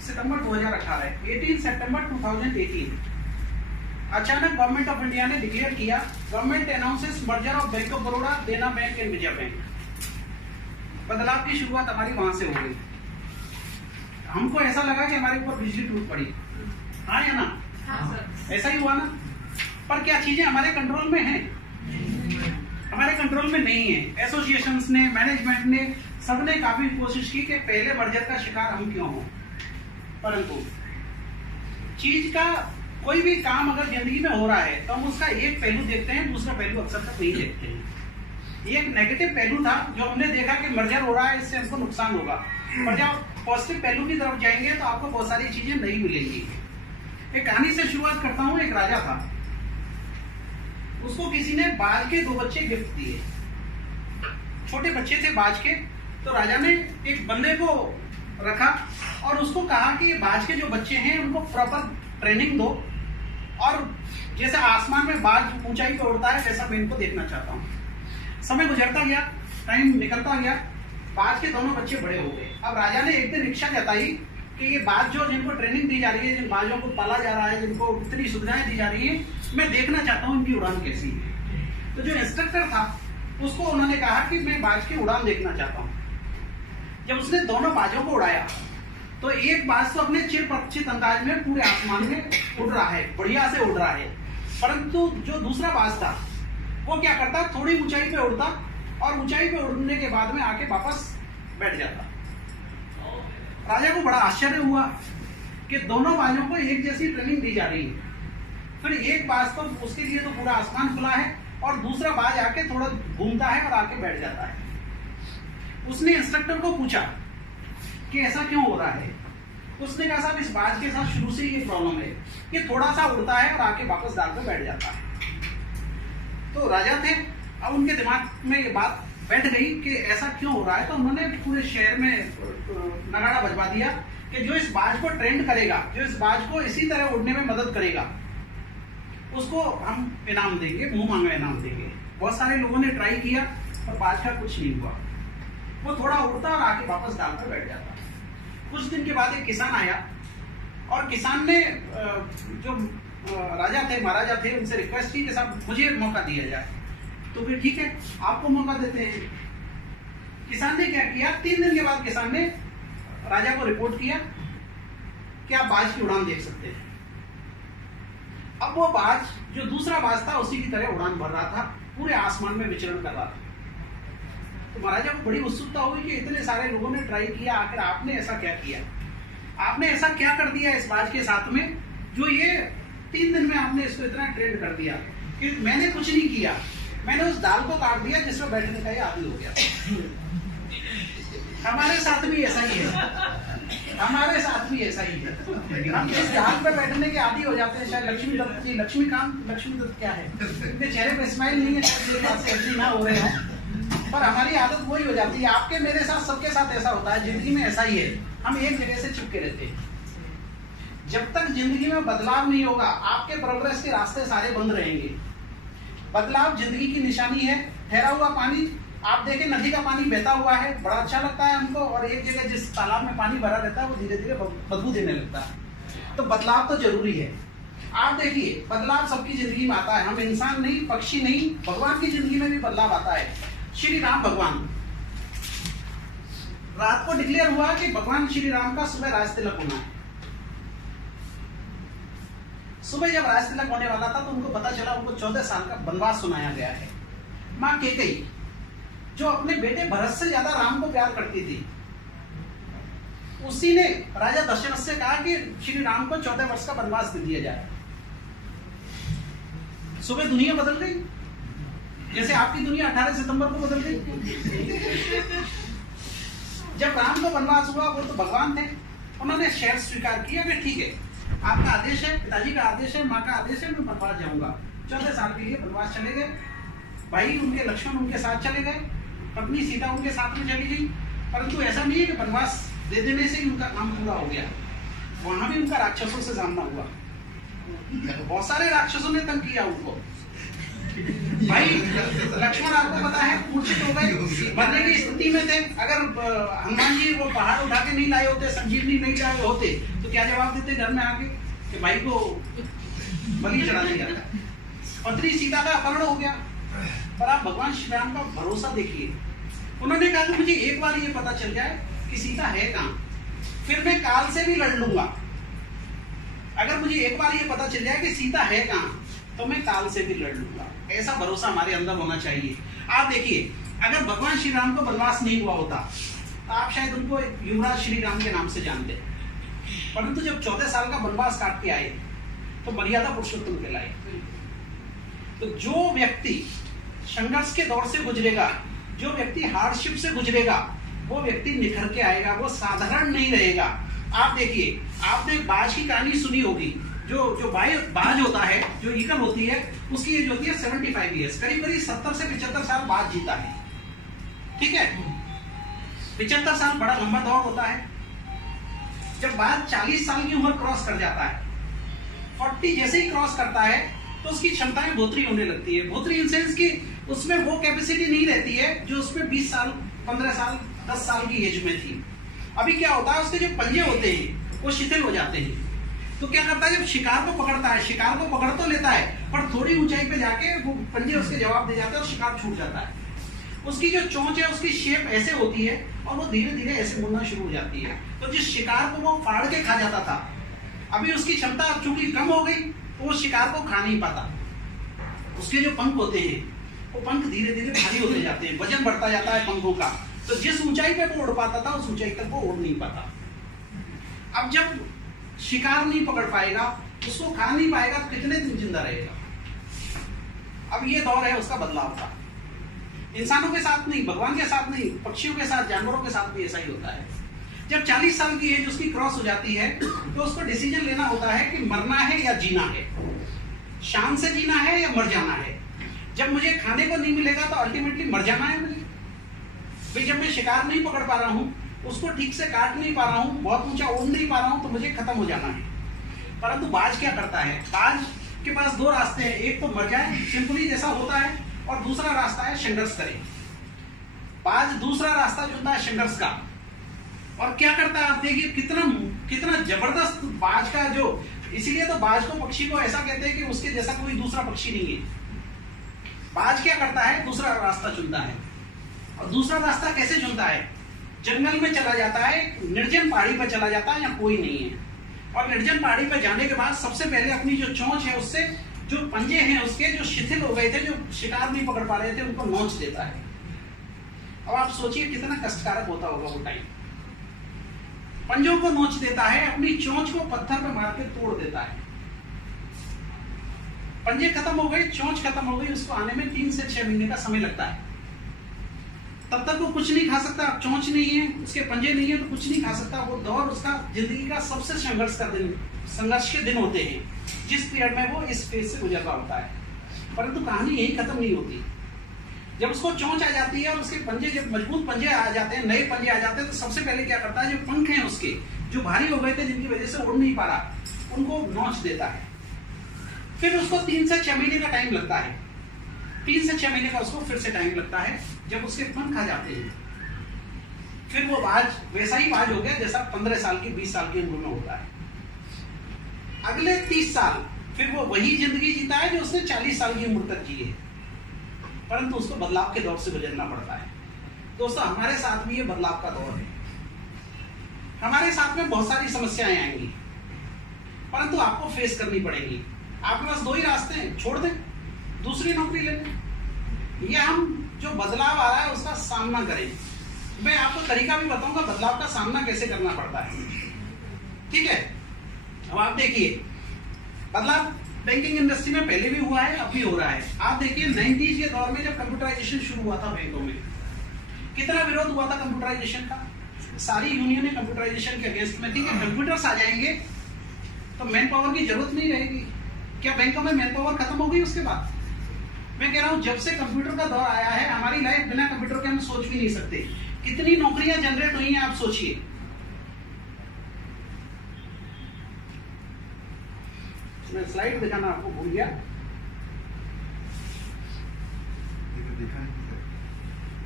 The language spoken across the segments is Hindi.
सितंबर 2018 है, 18 सितंबर 2018 अचानक गवर्नमेंट ऑफ इंडिया ने डिक्लेयर किया, government announces merger of bank of Baroda, देना बैंक एंड विजया बैंक। बदलाव की शुरुआत हमारी वहां से हो गई। हमको ऐसा लगा कि हमारे ऊपर बिजली टूट पड़ी। हाँ या ना? हाँ सर। ऐसा ही हुआ ना? पर क्या चीजें हमारे कंट्रोल में हैं? हमारे कंट्रोल में नहीं है। एसोसिएशंस ने, मैनेजमेंट ने, सबने काफी कोशिश की कि पहले मर्जर का शिकार हम क्यों हो। परंतु चीज का कोई भी काम अगर जिंदगी में हो रहा है तो हम उसका एक पहलू देखते हैं, दूसरा पहलू अक्सर तक नहीं देखते हैं। एक नेगेटिव पहलू था जो हमने देखा कि मर्जर हो रहा है, इससे हमको नुकसान होगा। पर जब आप पॉजिटिव पहलू की तरफ जाएंगे तो आपको बहुत सारी चीजें नहीं मिलेंगी। एक कहानी से शुरुआत करता हूँ। एक राजा था, उसको किसी ने बाज के 2 बच्चे गिफ्ट दिए। छोटे बच्चे थे बाज के। तो राजा ने एक बंदे को रखा और उसको कहा कि ये बाज के जो बच्चे हैं उनको प्रॉपर ट्रेनिंग दो, और जैसे आसमान में बाज ऊंचाई पे उड़ता है वैसा मैं इनको देखना चाहता हूँ। समय गुजरता गया, टाइम निकलता गया, बाज के दोनों बच्चे बड़े हो गए। अब राजा ने एक दिन इच्छा जताई कि ये बाज जो जिनको ट्रेनिंग दी जा रही है, जिन बाजों को पाला जा रहा है, जिनको इतनी सुविधाएं दी जा रही है, मैं देखना चाहता हूँ इनकी उड़ान कैसी है। तो जो इंस्ट्रक्टर था उसको उन्होंने कहा कि मैं बाज की उड़ान देखना चाहता हूँ। जब उसने दोनों बाजों को उड़ाया तो एक बाज तो अपने चिरपरिचित अंदाज में पूरे आसमान में उड़ रहा है, बढ़िया से उड़ रहा है। परंतु जो दूसरा बाज था वो क्या करता, थोड़ी ऊंचाई पे उड़ता और ऊंचाई पे उड़ने के बाद में आके वापस बैठ जाता। राजा को बड़ा आश्चर्य हुआ कि दोनों बाजों को एक जैसी ट्रेनिंग दी जा रही है। फिर एक बाज तो उसके लिए तो पूरा आसमान खुला है और दूसरा बाज आके थोड़ा घूमता है और आके बैठ जाता है। उसने इंस्ट्रक्टर को पूछा कि ऐसा क्यों हो रहा है। उसने कहा साहब इस बाज के साथ शुरू से ये प्रॉब्लम है, ये थोड़ा सा उड़ता है और आके वापस डाल पे बैठ जाता है। तो राजा थे, अब उनके दिमाग में ये बात बैठ गई कि ऐसा क्यों हो रहा है। तो उन्होंने पूरे शहर में नगाड़ा बजवा दिया कि जो इस बाज को ट्रेंड करेगा, जो इस बाज को इसी तरह उड़ने में मदद करेगा, उसको हम इनाम देंगे, मुंह मांगा इनाम देंगे। बहुत सारे लोगों ने ट्राई किया और बाज का कुछ नहीं हुआ। वो थोड़ा उड़ता और आके वापस डाल पर बैठ जाता। कुछ दिन के बाद एक किसान आया और किसान ने जो राजा थे, महाराजा थे, उनसे रिक्वेस्ट की कि साहब मुझे मौका दिया जाए। तो फिर ठीक है, आपको मौका देते हैं। किसान ने क्या किया, 3 दिन के बाद किसान ने राजा को रिपोर्ट किया कि आप बाज की उड़ान देख सकते हैं। अब वो बाज जो दूसरा बाज था उसी की तरह उड़ान भर रहा था, पूरे आसमान में विचरण कर रहा था। तो महाराजा को बड़ी उत्सुकता हुई कि इतने सारे लोगों ने ट्राई किया, आखिर आपने ऐसा क्या किया, आपने ऐसा क्या कर दिया इस बाज के साथ में जो ये 3 दिन में आपने इसको इतना ट्रेंड कर दिया कि मैंने कुछ नहीं किया, मैंने उस दाल को काट दिया जिसमें बैठने का ये आदी हो गया। हमारे साथ भी ऐसा ही है, हमारे साथ भी ऐसा ही है। हम जिस दाल पे बैठने के आदी हो जाते हैं, शायद लक्ष्मी दत्त जी, लक्ष्मी दत्त क्या है, इनके चेहरे पे स्माइल नहीं है, शायद ना हो रहे हो, पर हमारी आदत वही हो जाती है। आपके मेरे साथ, सबके साथ ऐसा होता है, जिंदगी में ऐसा ही है। हम एक जगह से चिपके रहते हैं। जब तक जिंदगी में बदलाव नहीं होगा, आपके प्रोग्रेस के रास्ते सारे बंद रहेंगे। बदलाव जिंदगी की निशानी है। ठहरा हुआ पानी, आप देखें नदी का पानी बहता हुआ है, बड़ा अच्छा लगता है हमको, और एक जगह जिस तालाब में पानी भरा रहता है वो धीरे धीरे बदबू देने लगता है। तो बदलाव तो जरूरी है। आप देखिए, बदलाव सबकी जिंदगी में आता है। हम इंसान नहीं, पक्षी नहीं, भगवान की जिंदगी में भी बदलाव आता है। श्री राम भगवान, रात को डिक्लेयर हुआ कि भगवान श्री राम का सुबह राज तिलक होना है। सुबह जब राज तिलक होने वाला था तो उनको पता चला, उनको 14 साल का वनवास सुनाया गया है। मां कैकेयी जो अपने बेटे भरत से ज्यादा राम को प्यार करती थी, उसी ने राजा दशरथ से कहा कि श्री राम को 14 वर्ष का वनवास दे दिया जाए। सुबह दुनिया बदल गई, जैसे आपकी दुनिया 18 सितंबर को बदल गई। जब राम को वनवास हुआ, वो तो भगवान थे, उन्होंने शर्त स्वीकार किया कि ठीक है, आपका आदेश है, पिताजी का आदेश है, माँ का आदेश है, मैं वनवास जाऊंगा। 14 साल के लिए वनवास चले गए। भाई उनके लक्ष्मण उनके साथ चले गए, पत्नी सीता उनके साथ में चली गई। परंतु ऐसा नहीं है कि वनवास दे देने से ही उनका काम पूरा हो गया। वहां भी उनका राक्षसों से सामना हुआ। बहुत सारे राक्षसों ने तंग किया उनको। भाई लक्ष्मण आपको पता है मूर्छित हो गए, मरने की स्थिति में थे। अगर हनुमान जी वो पहाड़ उठा के नहीं लाए होते, संजीवनी नहीं लाए होते, तो क्या जवाब देते घर में आके कि भाई को बलि चढ़ा दिया। पत्नी सीता का अपहरण हो गया। पर आप भगवान श्री राम का भरोसा देखिए, उन्होंने कहा कि मुझे एक बार ये पता चल जाए कि सीता है कहाँ, फिर मैं काल से भी लड़ लूंगा। अगर मुझे एक बार ये पता चल जाए कि सीता है कहाँ, तो मैं काल से भी लड़ लूंगा। ऐसा भरोसा हमारे अंदर होना चाहिए। आप देखिए, अगर भगवान श्री राम को वनवास नहीं हुआ होता तो आप शायद उनको युवराज श्री राम के नाम से जानते, परंतु जब 14 साल का वनवास काट के आए तो मर्यादा पुरुषोत्तम कहलाए। तो जो व्यक्ति संघर्ष के दौर से गुजरेगा, जो व्यक्ति हार्डशिप से गुजरेगा, वो व्यक्ति निखर के आएगा, वो साधारण नहीं रहेगा। आप देखिए, आपने बाज की कहानी सुनी होगी। जो बाज होता है, जो ईगल होती है, उसकी एज होती है 75 ईयर्स, करीब करीब 70 से 75 साल बाज जीता है। ठीक है, 75 साल बड़ा लंबा दौर होता है। जब बाज 40 साल की उम्र क्रॉस कर जाता है, 40 जैसे ही क्रॉस करता है तो उसकी क्षमताएं भोतरी होने लगती है। भोतरी इन सेंस की उसमें वो कैपेसिटी नहीं रहती है जो उसमें 20 साल, 15 साल, 10 साल की एज में थी। अभी क्या होता है, उसके जो पंजे होते हैं वो शिथिल हो जाते हैं। तो क्या करता है, जब शिकार को पकड़ता है, शिकार को पकड़ तो लेता है, पर थोड़ी ऊंचाई पे जाके वो पंजे उसके जवाब दे जाते हैं और शिकार छूट जाता है। उसकी जो चोंच है, उसकी शेप ऐसे होती है और वो धीरे धीरे ऐसे मुड़ना शुरू हो जाती है। तो जिस शिकार को वो फाड़ के खा जाता था, अभी उसकी क्षमता चूंकि कम हो गई तो वो शिकार को खा नहीं पाता। उसके जो पंख होते हैं, वो पंख धीरे धीरे भारी होते जाते हैं, वजन बढ़ता जाता है पंखों का। तो जिस ऊंचाई पे वो उड़ पाता था, उस ऊंचाई तक वो उड़ नहीं पाता। अब जब शिकार नहीं पकड़ पाएगा, उसको खा नहीं पाएगा, तो कितने दिन जिंदा रहेगा। अब ये दौर है उसका बदलाव का। इंसानों के साथ नहीं, भगवान के साथ नहीं, पक्षियों के साथ, जानवरों के साथ भी ऐसा ही होता है। जब 40 साल की एज उसकी क्रॉस हो जाती है तो उसको डिसीजन लेना होता है कि मरना है या जीना है, शान से जीना है या मर जाना है। जब मुझे खाने को नहीं मिलेगा तो अल्टीमेटली मर जाना है मुझे। भाई जब मैं शिकार नहीं पकड़ पा रहा हूँ, उसको ठीक से काट नहीं पा रहा हूँ, बहुत ऊंचा उड़ नहीं पा रहा हूँ, तो मुझे खत्म हो जाना है। परंतु बाज क्या करता है, बाज के पास दो रास्ते हैं, एक तो मर जाए सिंपली जैसा होता है, और दूसरा रास्ता है संघर्ष करे। बाज दूसरा रास्ता चुनता है संघर्ष का। और क्या करता है, आप देखिए कितना जबरदस्त बाज का जो, इसीलिए तो बाज को, पक्षी को ऐसा कहते हैं कि उसके जैसा कोई दूसरा पक्षी नहीं है। बाज क्या करता है, दूसरा रास्ता चुनता है। और दूसरा रास्ता कैसे चुनता है, जंगल में चला जाता है, निर्जन पहाड़ी पर चला जाता है, यहाँ कोई नहीं है। और निर्जन पहाड़ी पर जाने के बाद सबसे पहले अपनी जो चोंच है, उससे जो पंजे हैं उसके जो शिथिल हो गए थे, जो शिकार नहीं पकड़ पा रहे थे, उनको नोच देता है। अब आप सोचिए कितना कष्टकारक होता होगा वो टाइम। पंजों को नोच देता है, अपनी चोंच को पत्थर पे मार के तोड़ देता है। पंजे खत्म हो गए, चोंच खत्म हो गई, उसको आने में 3 से 6 महीने का समय लगता है। तब तक वो कुछ नहीं खा सकता, चोंच नहीं है, उसके पंजे नहीं है, तो कुछ नहीं खा सकता। वो दौर उसका जिंदगी का सबसे संघर्ष के दिन होते हैं, जिस पीरियड में वो इस फेज से गुजर रहा होता है। परंतु कहानी यही खत्म नहीं होती। जब उसको चोंच आ जाती है और उसके पंजे, जब मजबूत पंजे आ जाते हैं, नए पंजे आ जाते हैं, तो सबसे पहले क्या करता है, जो पंख हैं उसके जो भारी हो गए थे, जिनकी वजह से उड़ नहीं पा रहा, उनको नोच देता है। फिर उसको 3 से 6 महीने का टाइम लगता है। 3 से 6 महीने का उसको फिर से टाइम लगता है, जब उसके पंख आ जाते हैं। फिर वो बाज वैसा ही बाज हो गया जैसा 15 साल की, 20 साल की उम्र में होता है। अगले 30 साल फिर वो वही जिंदगी जीता है जो उसने 40 साल की उम्र तक जी है, परंतु उसको बदलाव के दौर से गुजरना पड़ता है। दोस्तों, हमारे साथ भी ये बदलाव का दौर है। हमारे साथ में बहुत सारी समस्याएं आएंगी, परंतु आपको फेस करनी पड़ेगी। आपके पास 2 ही रास्ते हैं, छोड़ दें, दूसरी नौकरी ले लें, या हम जो बदलाव आ रहा है उसका सामना करें। मैं आपको तरीका भी बताऊंगा बदलाव का सामना कैसे करना पड़ता है। ठीक है, अब आप देखिए, बदलाव बैंकिंग इंडस्ट्री में पहले भी हुआ है, अब भी हो रहा है। आप देखिए 90s के दौर में जब कंप्यूटराइजेशन शुरू हुआ था बैंकों में, कितना विरोध हुआ था कंप्यूटराइजेशन का। सारी यूनियनें कंप्यूटराइजेशन के अगेंस्ट में थी कि कंप्यूटर्स आ जाएंगे तो मैन पावर की जरूरत नहीं रहेगी। क्या बैंकों में मैन पावर खत्म हो गई उसके बाद? मैं कह रहा हूं, जब से कंप्यूटर का दौर आया है, हमारी लाइफ बिना कंप्यूटर के हम सोच भी नहीं सकते। कितनी नौकरियां जनरेट हुई हैं आप सोचिए। मैं स्लाइड दिखाना आपको भूल गया।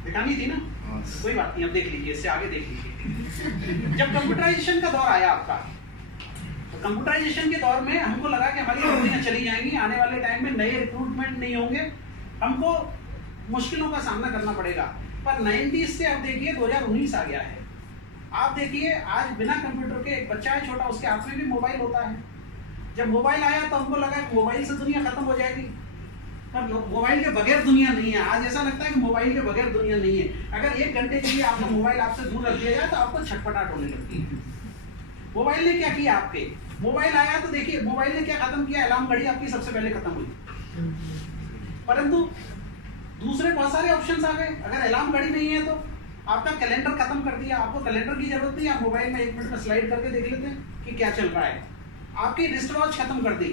दिखानी थी ना, कोई बात नहीं, अब देख लीजिए, इससे आगे देख लीजिए। जब कंप्यूटराइजेशन का दौर आया आपका, तो कंप्यूटराइजेशन के दौर में हमको लगा कि हमारी नौकरियां चली जाएंगी, आने वाले टाइम में नए रिक्रूटमेंट नहीं होंगे, हमको मुश्किलों का सामना करना पड़ेगा। पर 90s से अब देखिए 2019 आ गया है। आप देखिए आज बिना कंप्यूटर के एक बच्चा है छोटा, उसके हाथ में भी मोबाइल होता है। जब मोबाइल आया तो हमको लगा कि मोबाइल से दुनिया खत्म हो जाएगी, पर मोबाइल के बगैर दुनिया नहीं है। आज ऐसा लगता है कि मोबाइल के बगैर दुनिया नहीं है। अगर 1 घंटे के लिए आपका मोबाइल आपसे दूर रख दिया जाए तो आपको छटपटाहट होने लगती है। मोबाइल ने क्या किया आपके, मोबाइल आया तो देखिए मोबाइल ने क्या खत्म किया, अलार्म घड़ी आपकी सबसे पहले खत्म हुई। परंतु दूसरे बहुत सारे ऑप्शंस आ गए। अगर अलार्म घड़ी नहीं है तो आपका कैलेंडर खत्म कर दिया, आपको कैलेंडर की जरूरत नहीं, आप मोबाइल में 1 मिनट में स्लाइड करके देख लेते हैं कि क्या चल रहा है। आपकी रिस्ट वॉच खत्म कर दी,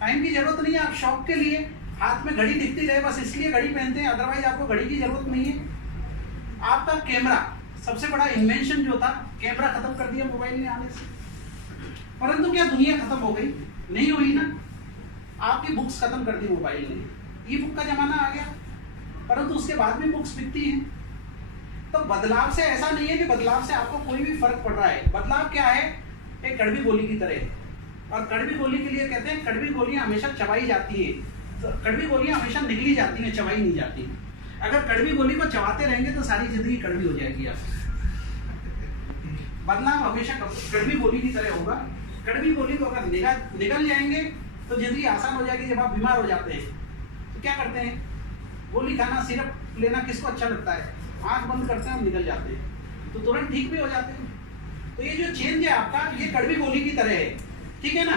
टाइम की जरूरत नहीं है, आप शौक के लिए हाथ में घड़ी दिखती रहे बस इसलिए घड़ी पहनते हैं, अदरवाइज आपको घड़ी की जरूरत नहीं है। आपका कैमरा, सबसे बड़ा इन्वेंशन जो था कैमरा, खत्म कर दिया मोबाइल ने आने से। परंतु क्या दुनिया खत्म हो गई? नहीं हुई ना। आपकी बुक्स खत्म कर दी मोबाइल ने, ई बुक का जमाना आ गया, परंतु उसके बाद भी बुक्स बिकती हैं। तो बदलाव से ऐसा नहीं है कि बदलाव से आपको कोई भी फर्क पड़ रहा है। बदलाव क्या है? एक कड़वी गोली की तरह, और कड़वी गोली के लिए कहते हैं कड़वी गोलियां हमेशा चबाई जाती है, तो कड़वी गोलियां हमेशा निगली जाती हैं, चबाई नहीं जाती। अगर कड़वी गोली को चबाते रहेंगे तो सारी जिंदगी कड़वी हो जाएगी आपकी। बदलाव हमेशा कड़वी गोली की तरह होगा। कड़वी गोली को अगर निगल जाएंगे तो जिंदगी आसान हो जाएगी। जब आप बीमार हो जाते हैं तो क्या करते हैं? गोली खाना, सिरप लेना किसको अच्छा लगता है? आंख बंद करते हैं और निकल जाते हैं, तो तुरंत ठीक भी हो जाते हैं। तो ये जो चेंज है आपका, ये कड़वी गोली की तरह है, ठीक है ना।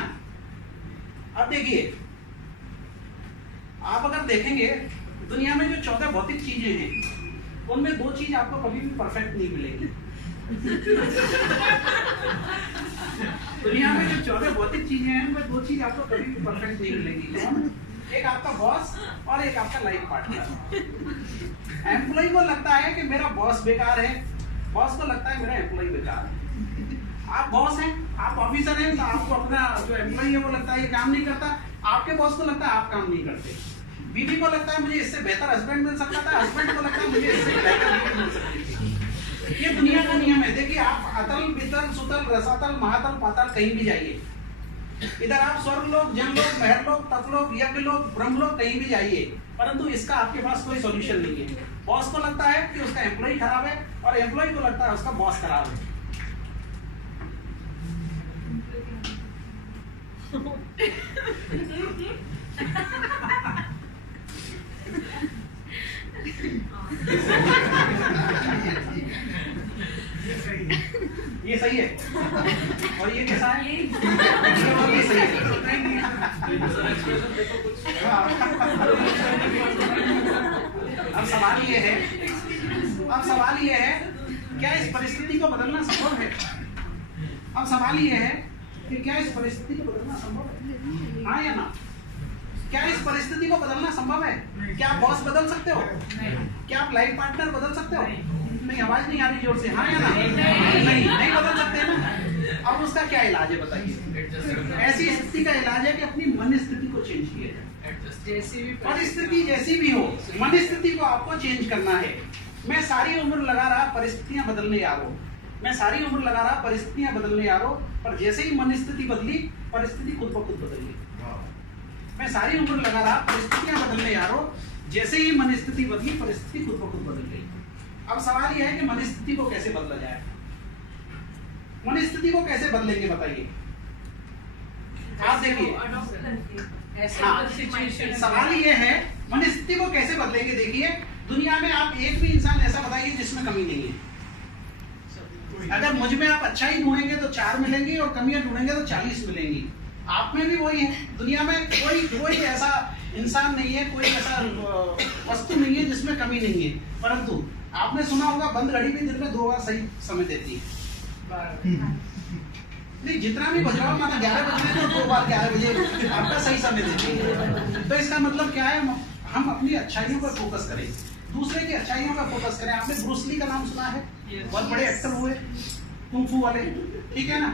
अब देखिए, आप अगर देखेंगे दुनिया में जो 14 भौतिक चीजें हैं, उनमें 2 चीज आपको कभी भी परफेक्ट नहीं मिलेगी। दुनिया में जो 14 भौतिक चीजें हैं, उनमें 2 चीज आपको कभी भी परफेक्ट नहीं मिलेगी। कौन? एक आपका बॉस और एक आपका लाइफ पार्टनर। एम्प्लॉय को लगता है कि मेरा बॉस बेकार है, बॉस को लगता है मेरा एम्प्लॉय बेकार है। आप बॉस हैं, आप ऑफिसर हैं, तो आपको अपना जो एम्प्लॉय है वो लगता है ये काम नहीं करता, आपके बॉस को लगता है आप काम नहीं करते। बीवी को लगता है मुझे इससे बेहतर हस्बैंड मिल सकता था, हस्बैंड को लगता है मुझे इससे बेहतर बीवी मिल सकती थी। ये दुनिया का नियम है। देखिए, आप अतल बितल सुतल रसातल महातल पाताल कहीं भी जाइए, इधर आप स्वर्गलोक, जनलोक, महरलोक, तपलोक, यज्ञलोक, ब्रह्मलोक, कहीं भी जाइए, परंतु इसका आपके पास कोई सॉल्यूशन नहीं है। बॉस को लगता है कि उसका एम्प्लॉय खराब है और एम्प्लॉय को लगता है उसका बॉस खराब है। ये सही है और ये कैसा है? ये सही है। अब सवाल ये है, क्या इस परिस्थिति को बदलना संभव है? अब सवाल ये है कि क्या इस परिस्थिति को बदलना संभव है? हाँ या ना? क्या इस परिस्थिति को बदलना संभव है? क्या आप बॉस बदल सकते हो? क्या आप लाइफ पार्टनर बदल सकते हो? नहीं, आवाज नहीं आ रही जोर से। हाँ या ना? नहीं बदल सकते ना। अब उसका क्या इलाज है बताइए? ऐसी स्थिति का इलाज है कि अपनी मन स्थिति को चेंज किया जाए। परिस्थिति जैसी भी हो, मन स्थिति को आपको चेंज करना है। मैं सारी उम्र लगा रहा परिस्थितियां बदलने यारो, मैं सारी उम्र लगा रहा परिस्थितियां बदलने यारो, पर जैसे ही मन स्थिति बदली, परिस्थिति खुद ब खुद बदल गई। मैं सारी उम्र लगा रहा परिस्थितियां बदलने यारो, जैसे ही मन स्थिति बदली, परिस्थिति खुद ब खुद बदल गई। अब सवाल यह है कि मन स्थिति को कैसे बदला जाए? मन स्थिति को कैसे बदलेंगे बताइए? आप देखिए, हाँ, सवाल यह है मन स्थिति को कैसे बदलेंगे। देखिए, दुनिया में आप एक भी इंसान ऐसा बताइए जिसमें कमी नहीं है। अगर मुझ में आप अच्छाई ढूंढेंगे तो 4 मिलेंगी और कमियां ढूंढेंगे तो 40 मिलेंगी। आप में भी वही है। दुनिया में कोई ऐसा इंसान नहीं है, कोई ऐसा वस्तु नहीं है जिसमें कमी नहीं है। परंतु आपने सुना होगा बंद घड़ी भी दिन में 2 बार सही समय देती है। नहीं, जितना भी बज रहा हो, माना 11 बज रहे तो 2 बार 11 बजे आपका सही समय देती है। तो इसका मतलब क्या है? हम अपनी अच्छाइयों पर फोकस करें, दूसरे की अच्छाइयों पर फोकस करें। आपने ब्रूस ली का नाम सुना है? बहुत बड़े एक्टर हुए, कुंग फू वाले, ठीक है ना।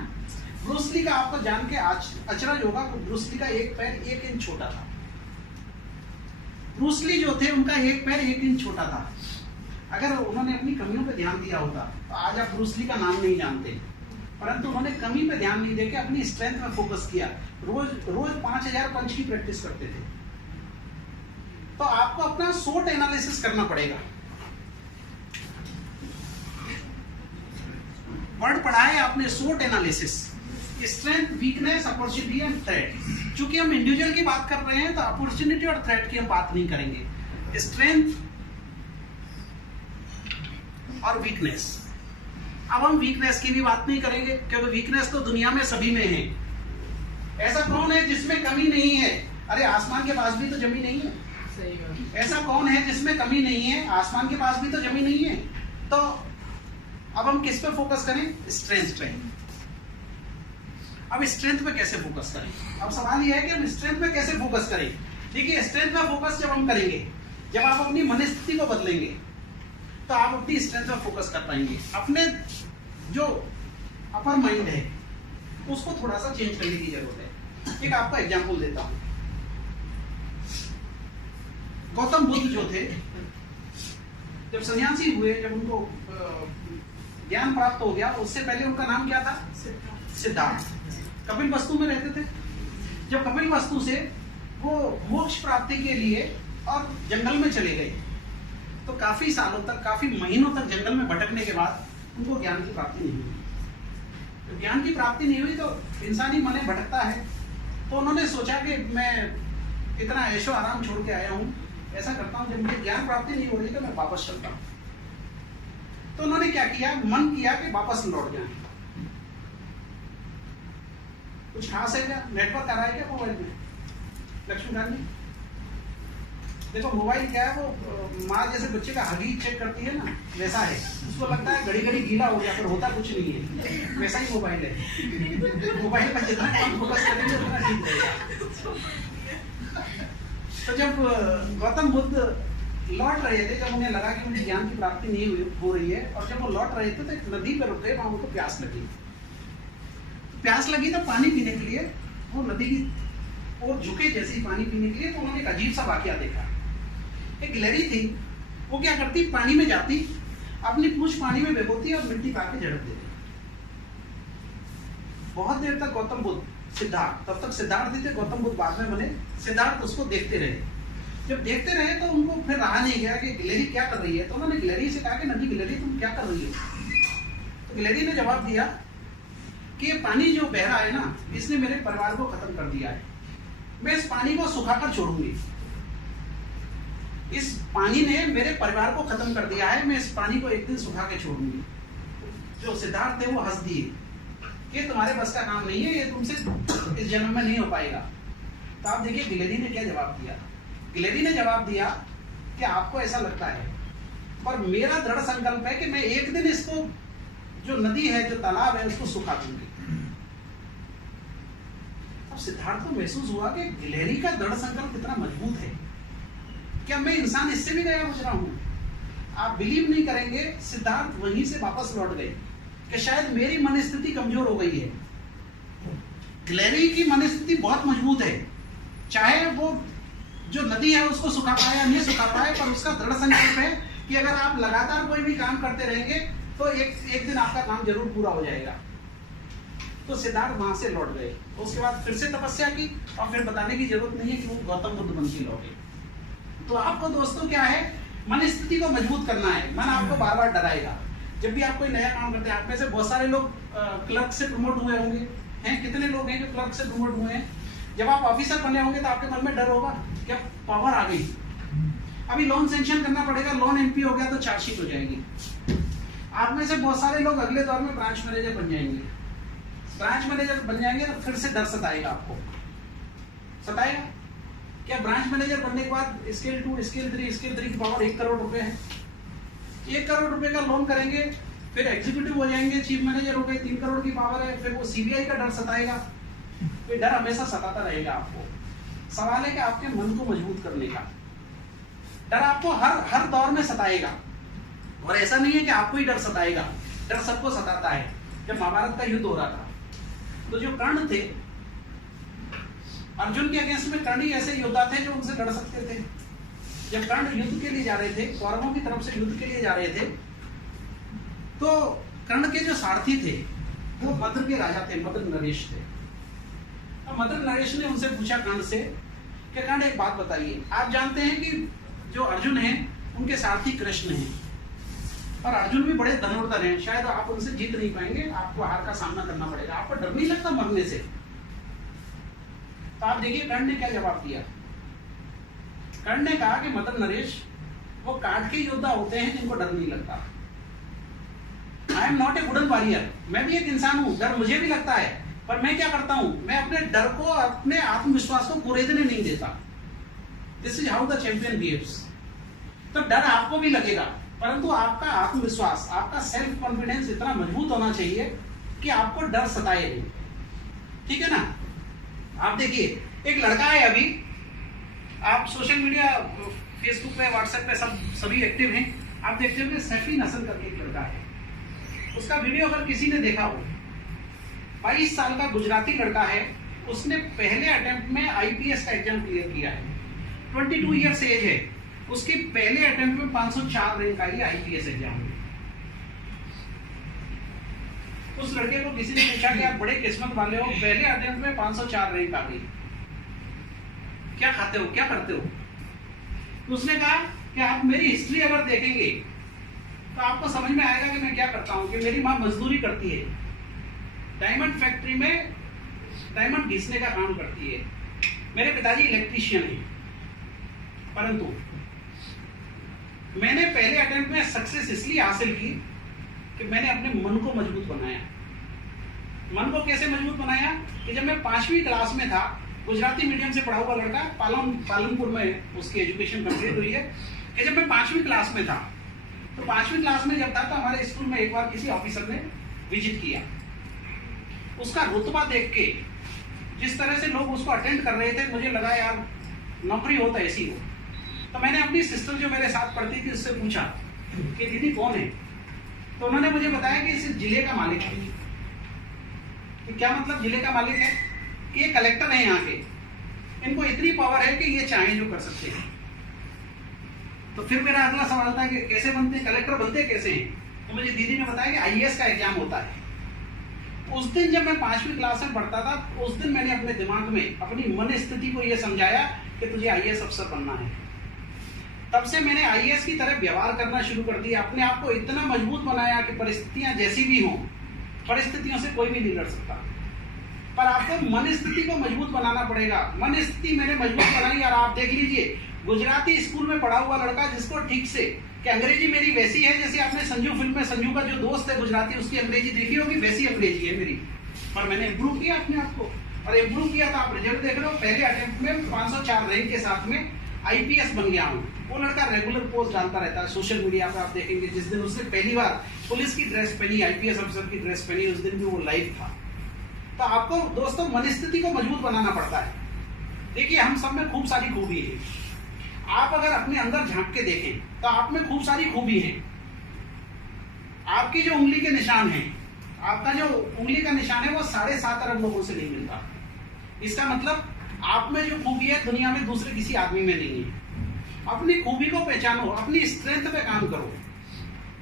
ब्रूस ली का आपको जान के अचरज होगा, ब्रूस ली का एक पैर 1 इंच छोटा था। ब्रूस ली जो थे उनका एक पैर 1 इंच छोटा था। अगर उन्होंने अपनी कमियों पे ध्यान दिया होता तो आज आप ब्रूस ली का नाम नहीं जानते, परंतु उन्होंने कमी पे ध्यान नहीं देके अपनी स्ट्रेंथ में फोकस किया। रोज 5000 पंच की प्रैक्टिस करते थे। तो आपको अपना SWOT एनालिसिस करना पड़ेगा। वर्ड पढ़ा है आपने, SWOT analysis, strength, weakness, opportunity and threat. चूंकि हम इंडिविजुअल की बात कर रहे हैं तो अपॉर्चुनिटी और थ्रेट की हम बात नहीं करेंगे। स्ट्रेंथ और वीकनेस, अब हम वीकनेस की भी बात नहीं करेंगे क्योंकि वीकनेस तो दुनिया में सभी में है। ऐसा कौन है जिसमें कमी नहीं है? अरे आसमान के पास भी तो जमी नहीं है। सही बात। ऐसा कौन है जिसमें कमी नहीं है? आसमान के पास भी तो जमी नहीं है। तो अब हम किस पे फोकस करें? स्ट्रेंथ पे। अब स्ट्रेंथ पे कैसे फोकस करें? अब सवाल यह है कि हम स्ट्रेंथ पे कैसे फोकस करें। देखिए, स्ट्रेंथ पे फोकस जब हम करेंगे, जब आप अपनी मनस्थिति को बदलेंगे तो आप अपनी स्ट्रेंथ पे फोकस कर पाएंगे। अपने जो अपर माइंड है उसको थोड़ा सा चेंज करने की जरूरत है। एक आपका एग्जांपल देता हूं। गौतम बुद्ध जो थे, जब सन्यासी हुए, जब उनको ज्ञान प्राप्त हो गया, उससे पहले उनका नाम क्या था? सिद्धार्थ। कपिलवस्तु में रहते थे। जब कपिलवस्तु से वो मोक्ष प्राप्ति के लिए और जंगल में चले गए तो काफी सालों तक, काफी महीनों तक जंगल में भटकने के बाद उनको ज्ञान की प्राप्ति नहीं हुई। तो ज्ञान की प्राप्ति नहीं हुई तो इंसानी मन भटकता है। तो उन्होंने सोचा कि मैं इतना ऐशो आराम छोड़ के आया हूँ, ऐसा करता हूँ, जब मुझे ज्ञान प्राप्ति नहीं हो रही तो मैं वापस चलता हूँ। तो उन्होंने क्या किया? मन किया कि वापस लौट जाए। कुछ खास है क्या? नेटवर्क आ रहा है क्या मोबाइल में? लक्ष्मीकांत जी देखो, मोबाइल क्या है, वो माँ जैसे बच्चे का हगी चेक करती है ना, वैसा है। उसको लगता है घड़ी घड़ी गीला हो गया, पर होता कुछ नहीं है। वैसा ही मोबाइल है। मोबाइल पर जितना कम फोकस करेंगे उतना ठीक रहेगा। तो जब गौतम बुद्ध लौट रहे थे, जब उन्हें लगा कि मुझे ज्ञान की प्राप्ति नहीं हो रही है, और जब वो लौट रहे थे तो एक नदी पर रुके, वहां उनको प्यास लगी। प्यास लगी तो पानी पीने के लिए वो नदी की ओर झुके, जैसे ही पानी पीने के लिए, तो उन्होंने एक अजीब सा वाकया देखा। एक गिलहरी थी, वो क्या करती? पानी में जाती, अपनी पूंछ पानी में भिगोती और मिट्टी पा के झड़प देती। बहुत देर तक गौतम बुद्ध, सिद्धार्थ, तब तक सिद्धार्थ थे, गौतम बुद्ध बाद में बने। सिद्धार्थ उसको देखते रहे। जब देखते रहे तो उनको फिर रहा नहीं गया कि गिलहरी क्या कर रही है। तो उन्होंने गिलहरी से कहा कि नदी गिलहरी, तुम क्या कर रही हो? तो गिलहरी ने जवाब दिया कि ये पानी जो बह रहा है ना, इसने मेरे परिवार को खत्म कर दिया है। मैं इस पानी को सुखाकर छोड़ूंगी। इस पानी ने मेरे परिवार को खत्म कर दिया है, मैं इस पानी को एक दिन सुखा के छोड़ूंगी। जो सिद्धार्थ थे वो हंस दिए कि तुम्हारे बस का काम नहीं है, ये तुमसे इस जन्म में नहीं हो पाएगा। तो आप देखिए गिलहरी ने क्या जवाब दिया। गिलहरी ने जवाब दिया कि आपको ऐसा लगता है, पर मेरा दृढ़ संकल्प है कि मैं एक दिन इसको, जो नदी है, जो तालाब है, उसको सुखा दूंगी। अब सिद्धार्थ को महसूस हुआ कि गिलहरी का दृढ़ संकल्प कितना मजबूत है। क्या मैं इंसान इससे भी गया गुजरा हूं? आप बिलीव नहीं करेंगे, सिद्धार्थ वहीं से वापस लौट गए कि शायद मेरी मनस्थिति कमजोर हो गई है। गिलहरी की मनस्थिति बहुत मजबूत है, चाहे वो जो नदी है उसको सुखा पाए या नहीं सुखा पाए, पर उसका दृढ़ संकल्प है कि अगर आप लगातार कोई भी काम करते रहेंगे तो एक दिन आपका काम जरूर पूरा हो जाएगा। तो सिद्धार्थ वहां से लौट गए। उसके बाद फिर से तपस्या की, और फिर बताने की जरूरत नहीं है कि वो गौतम बुद्ध बन के लौटे। तो आपको दोस्तों क्या है, मन स्थिति को मजबूत करना है। मन आपको बार बार डराएगा। जब भी आप कोई नया काम करते हैं, आप में से बहुत सारे लोग क्लर्क से प्रमोट हुए होंगे, हैं? कितने लोग हैं जो क्लर्क से प्रमोट हुए हैं? जब आप ऑफिसर बने होंगे तो आपके मन में डर होगा, क्या पावर आ गई, अभी लोन सेंक्शन करना पड़ेगा, लोन एमपी हो गया तो चार्जशीट हो जाएगी। आप में से बहुत सारे लोग अगले दौर में ब्रांच मैनेजर बन जाएंगे। ब्रांच मैनेजर बन जाएंगे तो फिर से डर सताएगा आपको, सताएगा। क्या ब्रांच मैनेजर बनने के बाद स्केल 2, स्केल 3, स्केल 3 की पावर 1 करोड़ रुपए है। 1 करोड़ रुपए का लोन करेंगे, फिर एग्जीक्यूटिव हो जाएंगे, चीफ मैनेजर हो गए, 3 करोड़ की पावर है, फिर वो सीबीआई का डर सताएगा। तो डर हमेशा सताता रहेगा आपको। सवाल है कि आपके मन को मजबूत करने का। डर आपको हर दौर में सताएगा, और ऐसा नहीं है कि आपको ही डर सताएगा, डर सबको सताता है। जब महाभारत का युद्ध हो रहा था तो जो कर्ण थे, अर्जुन के अगेंस्ट में कर्ण ही ऐसे योद्धा थे जो उनसे लड़ सकते थे। जब कर्ण युद्ध के लिए जा रहे थे, कौरवों की तरफ से युद्ध के लिए जा रहे थे, तो कर्ण के जो सारथी थे वो मद्र के राजा थे, मद्र नरेश थे। तो मद्र नरेश ने उनसे पूछा कर्ण से कि कर्ण एक बात बताइए, आप जानते हैं कि जो अर्जुन हैं उनके सारथी कृष्ण हैं और अर्जुन भी बड़े धनुर्धर हैं, शायद आप उनसे जीत नहीं पाएंगे, आपको हार का सामना करना पड़ेगा, आपको डर नहीं लगता मरने से? तो आप देखिए कर्ण ने क्या जवाब दिया। कर्ण ने कहा कि मदन नरेश वो काट के योद्धा होते हैं जिनको डर नहीं लगता। I am not a wooden warrior, मैं भी एक इंसान हूं, डर मुझे भी लगता है, पर मैं क्या करता हूं, मैं अपने डर को, अपने आत्मविश्वास को कुरेदने नहीं देता। This is how the champion behaves. तो डर आपको भी लगेगा, परंतु आपका आत्मविश्वास, आपका सेल्फ कॉन्फिडेंस इतना मजबूत होना चाहिए कि आपको डर सताए नहीं। ठीक है ना? आप देखिए एक लड़का है, अभी आप सोशल मीडिया, फेसबुक पे, व्हाट्सएप पे सभी एक्टिव हैं, आप देखते होंगे सैफी नस्ल करके एक लड़का है, उसका वीडियो अगर किसी ने देखा हो, 22 साल का गुजराती लड़का है, उसने पहले अटेम्प्ट में आईपीएस का एग्जाम क्लियर किया है, 22 ईयर्स एज है, उसके पहले अटेम्प्ट में 504 रैंक आई आईपीएस एग्जाम में। उस लड़के को किसी ने पूछा कि आप बड़े किस्मत वाले हो, पहले अटेम्प्ट में 504 रैंक आ गई, क्या खाते हो, क्या करते हो? तो उसने कहा कि आप मेरी हिस्ट्री अगर देखेंगे तो आपको समझ में आएगा कि मैं क्या करता हूं, कि मेरी माँ मजदूरी करती है, डायमंड फैक्ट्री में डायमंड घिसने का काम करती है, मेरे पिताजी इलेक्ट्रीशियन हैं, परंतु मैंने पहले अटेम्प्ट में सक्सेस इसलिए हासिल की कि मैंने अपने मन को मजबूत बनाया। मन को कैसे मजबूत बनाया? कि जब मैं 5वीं क्लास में था, गुजराती मीडियम से पढ़ा हुआ लड़का, पालनपुर में उसकी एजुकेशन कंप्लीट हुई है, कि जब मैं 5वीं क्लास में था, तो 5वीं क्लास में जब था तो हमारे स्कूल में एक बार किसी ऑफिसर ने विजिट किया, उसका रुतबा देख के जिस तरह से लोग उसको अटेंड कर रहे थे, मुझे लगा यार नौकरी हो तो ऐसी हो। तो मैंने अपनी सिस्टर जो मेरे साथ पढ़ती थी उससे पूछा कि दीदी कौन है, तो उन्होंने मुझे बताया कि इस जिले का मालिक है। कि क्या मतलब जिले का मालिक है? कि ये कलेक्टर है यहाँ के, इनको इतनी पावर है कि ये चाहे जो कर सकते हैं। तो फिर मेरा अगला सवाल था कि कैसे बनते, कलेक्टर बनते कैसे हैं? तो मुझे दीदी ने बताया कि आईएएस का एग्जाम होता है। उस दिन जब मैं 5वीं क्लास में पढ़ता था, उस दिन मैंने अपने दिमाग में अपनी मन स्थिति को यह समझाया कि तुझे आईएएस अफसर बनना है। तब से मैंने आईएएस की तरह व्यवहार करना शुरू कर दिया, अपने आप को इतना मजबूत बनाया कि परिस्थितियां जैसी भी हों, परिस्थितियों से कोई भी नहीं लड़ सकता। पर आपको मन स्थिति को मजबूत बनाना पड़ेगा। मन स्थिति मैंने मजबूत बनाई, और आप देख लीजिए गुजराती स्कूल में पढ़ा हुआ लड़का, जिसको ठीक से कि अंग्रेजी मेरी वैसी है जैसे आपने संजू फिल्म में संजू का जो दोस्त है गुजराती, उसकी अंग्रेजी देखी होगी, वैसी अंग्रेजी है मेरी, पर मैंने इम्प्रूव किया अपने आप को, और इम्प्रूव किया तो आप रिजल्ट देख रहे हो, पहले अटेम्प्ट में 504 रैंक के साथ में आईपीएस बन गया हूँ। वो लड़का रेगुलर पोस्ट डालता रहता है सोशल मीडिया पे, आप देखेंगे जिस दिन उसने पहली बार पुलिस की ड्रेस पहनी, आईपीएस अफसर की ड्रेस पहनी, उस दिन भी वो लाइव था। तो आपको दोस्तों मन स्थिति को मजबूत बनाना पड़ता है। देखिए हम सब में खूब सारी खूबी है, आप अगर अपने अंदर झांक के देखें तो आप में खूब सारी खूबी है। आपकी जो उंगली के निशान है, आपका जो उंगली का निशान है, वो 7.5 अरब लोगों से नहीं मिलता। इसका मतलब आप में जो खूबी है दुनिया में दूसरे किसी आदमी में नहीं है। अपनी खूबी को पहचानो, अपनी स्ट्रेंथ पे काम करो।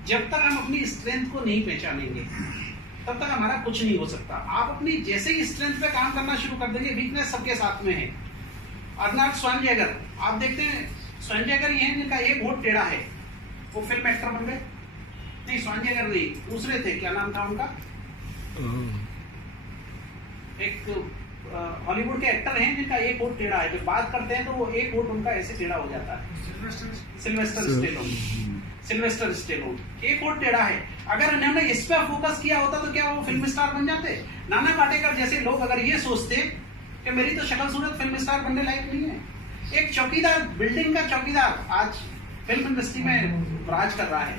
जब तक हम अपनी स्ट्रेंथ को नहीं पहचानेंगे तब तक हमारा कुछ नहीं हो सकता। आप अपनी जैसे ही स्ट्रेंथ पे काम करना शुरू कर देंगे, वीकनेस सबके साथ में है। अर्नाल्ड श्वार्ज़नेगर, आप देखते हैं श्वार्ज़नेगर ये हैं जिनका एक होठ टेढ़ा है, वो फिल्म एक्टर बन गए। नहीं श्वार्ज़नेगर नहीं, दूसरे थे, क्या नाम था उनका, एक हॉलीवुड के एक्टर हैं जिनका एक होठ टेढ़ा है, जब बात करते हैं तो वो एक होठ उनका ऐसे टेढ़ा हो जाता है। सिल्वेस्टर स्टेलोन, एक होठ टेढ़ा है। अगर इन्होंने इस पर फोकस किया होता तो क्या वो फिल्म स्टार बन जाते? नाना पाटेकर जैसे लोग अगर ये सोचते कि मेरी तो शक्ल सूरत फिल्म स्टार बनने लायक नहीं है। एक चौकीदार, बिल्डिंग का चौकीदार आज फिल्म इंडस्ट्री में राज कर रहा है,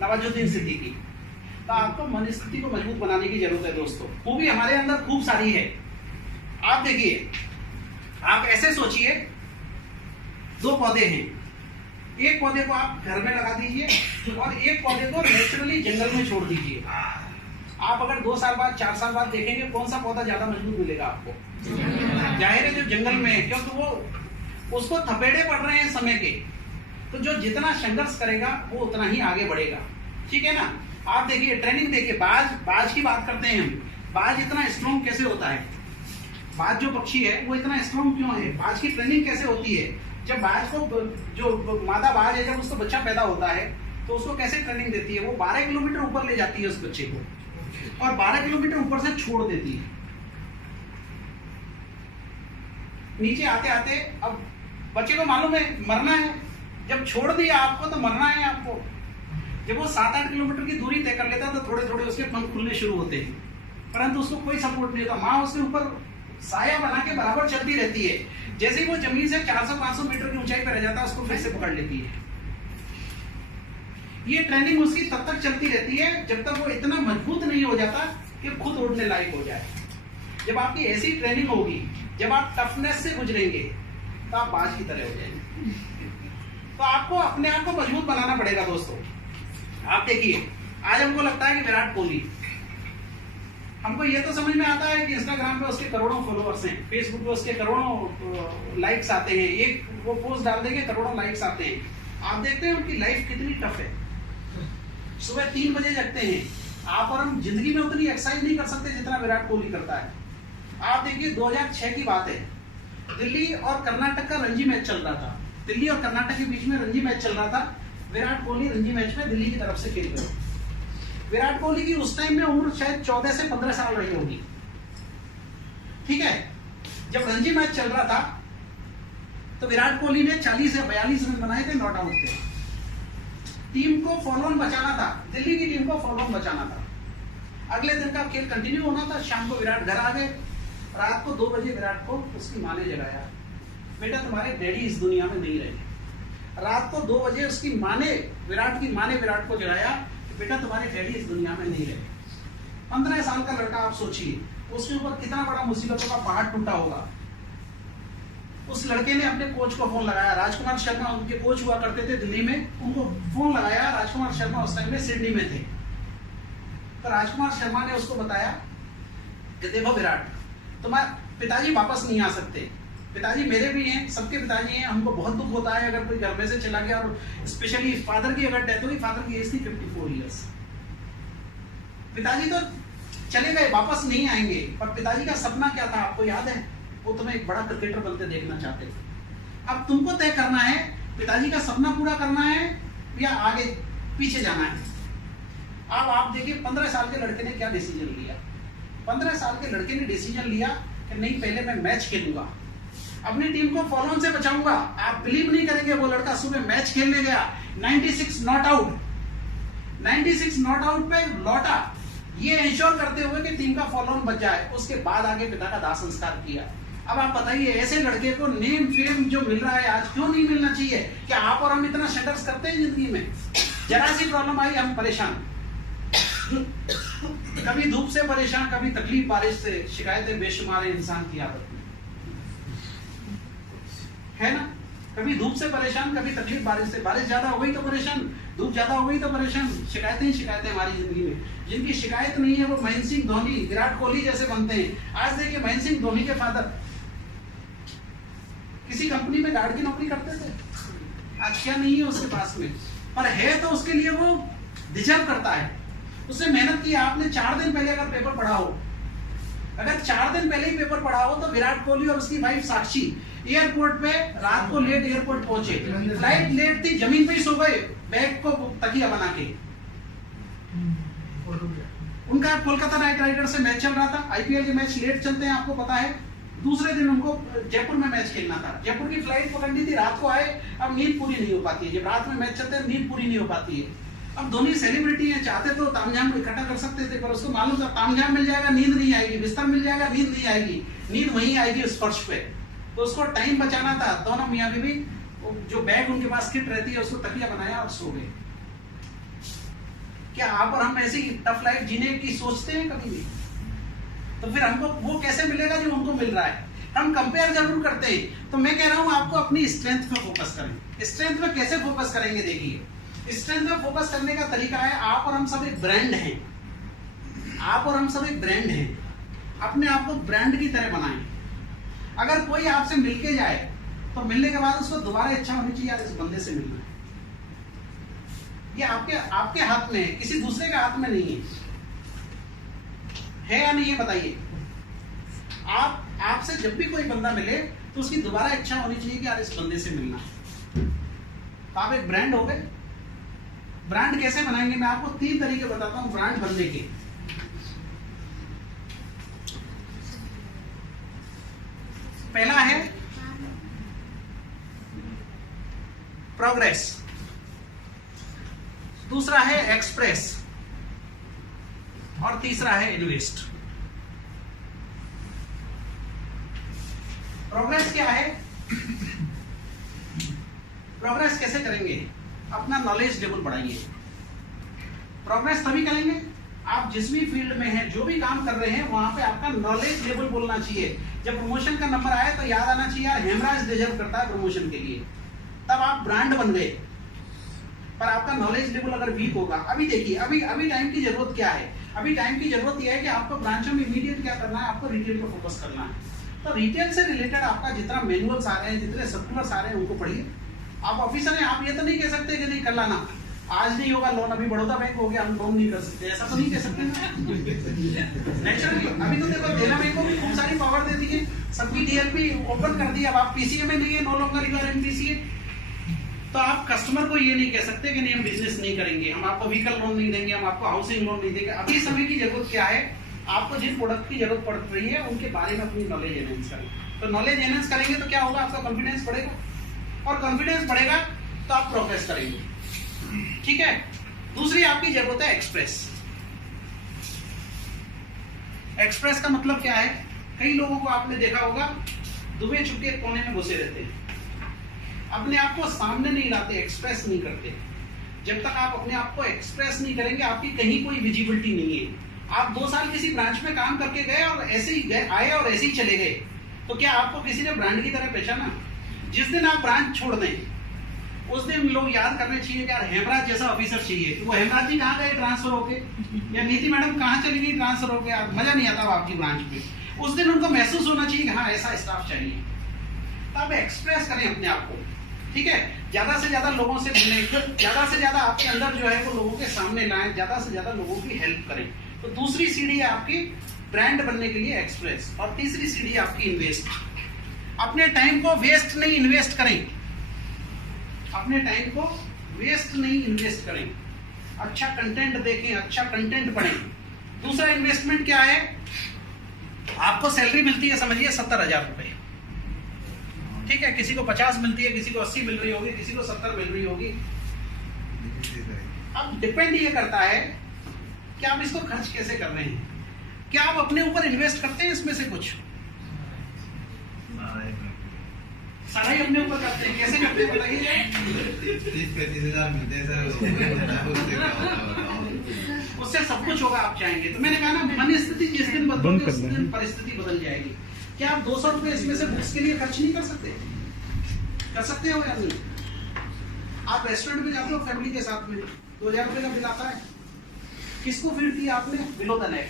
नवाजुद्दीन सिद्दीकी। तो आपको मन स्थिति को मजबूत बनाने की जरूरत है दोस्तों। खूबी हमारे अंदर खूब सारी है। आप देखिए, आप ऐसे सोचिए, 2 पौधे हैं, एक पौधे को आप घर में लगा दीजिए और एक पौधे को नेचुरली जंगल में छोड़ दीजिए। आप अगर 2 साल बाद 4 साल बाद देखेंगे कौन सा पौधा ज्यादा मजबूत मिलेगा आपको? जाहिर है जो जंगल में है, क्योंकि वो उसको थपेड़े पड़ रहे हैं समय के। तो जो जितना संघर्ष करेगा वो उतना ही आगे बढ़ेगा, ठीक है ना। आप देखिए ट्रेनिंग देखिए, बाज की बात करते हैं हम। बाज इतना स्ट्रॉन्ग कैसे होता है? बाज जो पक्षी है वो इतना स्ट्रॉन्ग क्यों है? बाज की ट्रेनिंग कैसे होती है? जब बाज को, जो मादा बाज है, जब उसको बच्चा पैदा होता है तो उसको कैसे ट्रेनिंग देती है? वो 12 किलोमीटर ऊपर ले जाती है उस बच्चे को और 12 किलोमीटर ऊपर से छोड़ देती है। नीचे आते आते अब बच्चे को मालूम है मरना है, जब छोड़ दिया आपको तो मरना है आपको। जब वो 7-8 किलोमीटर की दूरी तय कर लेता है तो थोड़े थोड़े उसके पंख खुलने शुरू होते हैं, परंतु उसको कोई सपोर्ट नहीं होता। माँ उसके ऊपर साया बना के बराबर चलती रहती है। जैसे ही वो जमीन से 400-500 मीटर की ऊंचाई पर रह जाता है उसको फिर से पकड़ लेती है। ये ट्रेनिंग उसकी तब तक चलती रहती है जब तक वो इतना मजबूत नहीं हो जाता कि खुद उड़ने लायक हो जाए। जब आपकी ऐसी ट्रेनिंग होगी, जब आप टफनेस से गुजरेंगे तो आप बाज की तरह हो जाएंगे। तो आपको अपने आप को मजबूत बनाना पड़ेगा दोस्तों। आप देखिए आज हमको लगता है कि विराट कोहली, हमको ये तो समझ में आता है कि इंस्टाग्राम पे उसके करोड़ों फॉलोअर्स हैं, फेसबुक पे उसके करोड़ों लाइक्स आते हैं, एक वो पोस्ट डाल देंगे करोड़ों लाइक्स आते हैं। आप देखते हैं उनकी लाइफ कितनी टफ है। सुबह 3 बजे जगते हैं। आप और हम जिंदगी में उतनी एक्सरसाइज नहीं कर सकते जितना विराट कोहली करता है। आप देखिए 2006 की बात है, दिल्ली और कर्नाटक का रणजी मैच चल रहा था। दिल्ली और कर्नाटक के बीच में रणजी मैच चल रहा था। विराट कोहली रणजी मैच में दिल्ली की तरफ से खेल रहे। विराट कोहली की उस टाइम में उम्र शायद 14 से 15 साल रही होगी, ठीक है। जब रणजी मैच चल रहा था तो विराट कोहली ने 40 या 42 रन बनाए थे, नॉट आउट थे। टीम को फॉलो ऑन बचाना था, दिल्ली की टीम को फॉलो ऑन बचाना था। अगले दिन का खेल कंटिन्यू होना था। शाम को विराट घर आ गए। रात को 2 बजे विराट को उसकी माँ ने जगाया, बेटा तुम्हारे डैडी इस दुनिया में नहीं रहे। रात को 2 बजे उसकी माँ ने, विराट की माँ ने विराट को जगाया, बेटा तुम्हारे डैडी इस दुनिया में नहीं रहे। 15 साल का लड़का, आप सोचिए उसके ऊपर कितना बड़ा मुसीबतों का पहाड़ टूटा होगा। उस लड़के ने अपने कोच को फोन लगाया। राजकुमार शर्मा उनके कोच हुआ करते थे दिल्ली में, उनको फोन लगाया। राजकुमार शर्मा उस टाइम में सिडनी में थे। तो राजकुमार शर्मा ने उसको बताया कि देखो विराट, तुम्हारे पिताजी वापस नहीं आ सकते। पिताजी मेरे भी हैं, सबके पिताजी हैं। हमको बहुत दुख होता है अगर कोई घर में से चला गया, और स्पेशली फादर की अगर डेथ हुई। फादर की एज थी 54 ईयर्स। पिताजी तो चले गए, वापस नहीं आएंगे, पर पिताजी का सपना क्या था आपको याद है? वो तुम्हें एक बड़ा क्रिकेटर बनते देखना चाहते थे। अब तुमको तय करना है पिताजी का सपना पूरा करना है या आगे पीछे जाना है। अब आप देखिए 15 साल के लड़के ने क्या डिसीजन लिया। 15 साल के लड़के ने डिसीजन लिया कि नहीं, पहले मैं मैच खेलूंगा, अपनी टीम को फॉलो ऑन से बचाऊंगा। आप बिलीव नहीं करेंगे, वो लड़का सुबह मैच खेलने गया, 96 नॉट आउट, 96 नॉट आउट पे लौटा, ये इंश्योर करते हुए कि टीम का फॉलो ऑन बच जाए। उसके बाद आगे पिता का दाह संस्कार किया। अब आप बताइए ऐसे लड़के को नेम फेम जो मिल रहा है आज, क्यों नहीं मिलना चाहिए? क्या आप और हम इतना संघर्ष करते हैं जिंदगी में? जरा सी प्रॉब्लम आई हम परेशान, कभी धूप से परेशान, कभी तकलीफ बारिश से, शिकायतें बेशुमार है इंसान की आदत में, है ना। कभी धूप से परेशान, कभी तकलीफ बारिश से। बारिश ज्यादा हो गई तो परेशान, धूप ज्यादा हो गई तो परेशान। शिकायतें ही शिकायतें हमारी जिंदगी में। जिनकी शिकायत नहीं है वो महेंद्र सिंह धोनी, विराट कोहली जैसे बनते हैं। आज देखिए महेंद्र सिंह धोनी के फादर किसी कंपनी में गार्ड की नौकरी करते थे। आज क्या नहीं है उसके पास में, पर है तो उसके लिए वो डिजर्व करता है। उसने मेहनत की। आपने 4 दिन पहले अगर पेपर पढ़ा हो, अगर 4 दिन पहले ही पेपर पढ़ा हो, तो विराट कोहली और उसकी वाइफ साक्षी एयरपोर्ट पे रात को लेट एयरपोर्ट पहुंचे। फ्लाइट लेट थी, जमीन पे ही सो गए, बैग को तकिया बना के। उनका कोलकाता नाइट राइडर से मैच चल रहा था। आईपीएल के मैच लेट चलते हैं, आपको पता है। दूसरे दिन उनको जयपुर में मैच खेलना था। जयपुर की फ्लाइट पकड़नी थी, रात को आए। अब नींद पूरी नहीं हो पाती है, जब रात में मैच चलते हैं नींद पूरी नहीं हो पाती है। अब धोनी सेलिब्रिटी है, चाहते तो तामझाम इकट्ठा कर सकते थे, पर उसको मालूम था तामझाम मिल जाएगा नींद नहीं आएगी, बिस्तर मिल जाएगा नींद नहीं आएगी, नींद वहीं आएगी उस फर्श पे। तो उसको टाइम बचाना था। दोनों मियां बीवी, जो बैग उनके पास किट रहती है, उसको तकिया बनाया और सो गए। क्या आप और हम ऐसी टफ लाइफ जीने की सोचते हैं कभी भी? तो फिर हमको वो कैसे मिलेगा जो उनको मिल रहा है? हम कंपेयर जरूर करते हैं। तो मैं कह रहा हूं आपको अपनी स्ट्रेंथ पे फोकस करें। स्ट्रेंथ पे कैसे फोकस करेंगे? देखिए स्ट्रेंथ पे फोकस करने का तरीका है, आप और हम सब एक ब्रांड हैं। आप और हम सब एक ब्रांड हैं। अपने आप को ब्रांड की तरह बनाएं। अगर कोई आपसे मिलके जाए तो मिलने के बाद उसको दोबारा इच्छा होनी चाहिए यार इस बंदे से मिलना है। ये आपके हाथ में है, किसी दूसरे के हाथ में नहीं है या नहीं, ये बताइए। आपसे जब भी कोई बंदा मिले तो उसकी दोबारा इच्छा होनी चाहिए कि यार इस बंदे से मिलना। तो आप एक ब्रांड हो गए। ब्रांड कैसे बनाएंगे, मैं आपको 3 तरीके बताता हूं ब्रांड बनने के। पहला है प्रोग्रेस, दूसरा है एक्सप्रेस और तीसरा है इन्वेस्ट। प्रोग्रेस क्या है? प्रोग्रेस कैसे करेंगे? अपना नॉलेज लेवल बढ़ाइए। प्रोग्रेस तभी करेंगे आप जिस भी फील्ड में हैं, जो भी काम कर रहे हैं, वहां पे आपका नॉलेज लेवल बोलना चाहिए। जब प्रमोशन का नंबर आए तो याद आना चाहिए यार हेमराज डिजर्व करता है प्रमोशन के लिए, तब आप ब्रांड बन गए। पर आपका नॉलेज लेवल अगर वीक होगा, अभी देखिए अभी टाइम की जरूरत क्या है? अभी टाइम की जरूरत यह है कि आपको ब्रांचों में इमीडिएट क्या करना है, आपको रिटेल पर फोकस करना है। तो रिटेल से रिलेटेड आपका जितना मैनुअल्स आ रहे हैं, जितने सर्कुलर्स आ रहे हैं, उनको पढ़िए। आप ऑफिसर हैं, आप ये तो नहीं कह सकते कि नहीं कर लाना, आज नहीं होगा लोन, अभी बड़ौदा बैंक हो गया, हम लोन नहीं कर सकते, ऐसा तो नहीं कह सकते नेचुरली। अभी तो देखो देना बैंक को भी खूब सारी पावर दे दी है, सबकी डीएलपी ओपन कर दी। अब आप पीसीए में नहीं है, no longer you are in PCA, तो आप कस्टमर को ये नहीं कह सकते कि नहीं हम बिजनेस नहीं करेंगे, हम आपको व्हीकल लोन नहीं देंगे, हम आपको हाउसिंग लोन नहीं देंगे। अभी समय की जरूरत क्या है, आपको जिन प्रोडक्ट की जरूरत पड़ रही है उनके बारे में अपनी नॉलेज एनहेंस करें। तो नॉलेज एनहेंस करेंगे तो क्या होगा, आपका कॉन्फिडेंस बढ़ेगा, और कॉन्फिडेंस बढ़ेगा तो आप प्रोग्रेस करेंगे। ठीक है। दूसरी आपकी जरूरत है एक्सप्रेस। एक्सप्रेस का मतलब क्या है? कई लोगों को आपने देखा होगा दुबे छुपके कोने में घुसे रहते हैं, अपने आप को सामने नहीं लाते, एक्सप्रेस नहीं करते। जब तक आप अपने आप को एक्सप्रेस नहीं करेंगे, आपकी कहीं कोई विजिबिलिटी नहीं है। आप 2 साल किसी ब्रांच में काम करके गए और ऐसे ही आए और ऐसे ही चले गए, तो क्या आपको किसी ने ब्रांड की तरह पहचाना? जिस दिन आप ब्रांच छोड़ दें उस दिन लोग याद करने चाहिए कि यार हेमराज जैसा ऑफिसर चाहिए। तो वो हेमराज जी कहाँ गए ट्रांसफर होके, या नीति मैडम कहाँ चली गई ट्रांसफर होके, आप मजा नहीं आता आपकी ब्रांच में। उस दिन उनको महसूस होना चाहिए कि हाँ ऐसा स्टाफ चाहिए। तो आप एक्सप्रेस करें अपने आप को, ठीक है। ज्यादा से ज्यादा लोगों से मिलें, ज्यादा से ज्यादा आपके अंदर जो है वो लोगों के सामने लाएं, ज्यादा से ज्यादा लोगों की हेल्प करें। तो दूसरी सीढ़ी है आपकी ब्रांड बनने के लिए एक्सप्रेस, और तीसरी सीढ़ी है आपकी इन्वेस्ट। अपने टाइम को वेस्ट नहीं, इन्वेस्ट करें। अपने टाइम को वेस्ट नहीं, इन्वेस्ट करें। अच्छा कंटेंट देखें, अच्छा कंटेंट पढ़ें। दूसरा इन्वेस्टमेंट क्या है? आपको सैलरी मिलती है समझिए 70,000 रुपए, ठीक है। किसी को 50 मिलती है, किसी को 80 मिल रही होगी, किसी को 70 मिल रही होगी। अब डिपेंड ये करता है कि आप इसको खर्च कैसे कर रहे हैं। क्या आप अपने ऊपर इन्वेस्ट करते हैं इसमें से कुछ? सारा ही अपने ऊपर करते हैं। कैसे करते हैं बताइए। 30-35,000 मिलते हैं सर, उससे सब कुछ होगा आप चाहेंगे। तो मैंने कहा ना, मन स्थिति जिस दिन बदलोगे उस दिन परिस्थिति बदल जाएगी। क्या आप 200 रुपए इसमें से बुक्स के लिए खर्च नहीं कर सकते? कर सकते हो या नहीं? आप रेस्टोरेंट में जाते हो फैमिली के साथ में, 2000 रुपए का बिल आता है, किसको फीड किया आपने? Below the neck.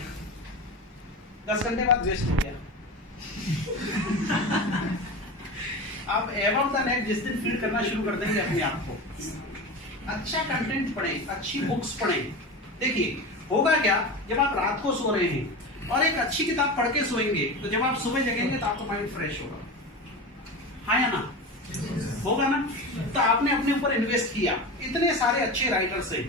10 घंटे बाद वेस्ट हो गया। आप एबव द नेक जिस दिन फीड करना शुरू कर देंगे अपने आप को, अच्छा कंटेंट पढ़ें, अच्छी बुक्स पढ़ें। देखिए होगा क्या, जब आप रात को सो रहे हैं और एक अच्छी किताब पढ़ के सोएंगे, तो जब आप सुबह जगेंगे तो आपका माइंड फ्रेश होगा। हाँ या ना? होगा ना? तो आपने अपने ऊपर इन्वेस्ट किया। इतने सारे अच्छे राइटर्स हैं,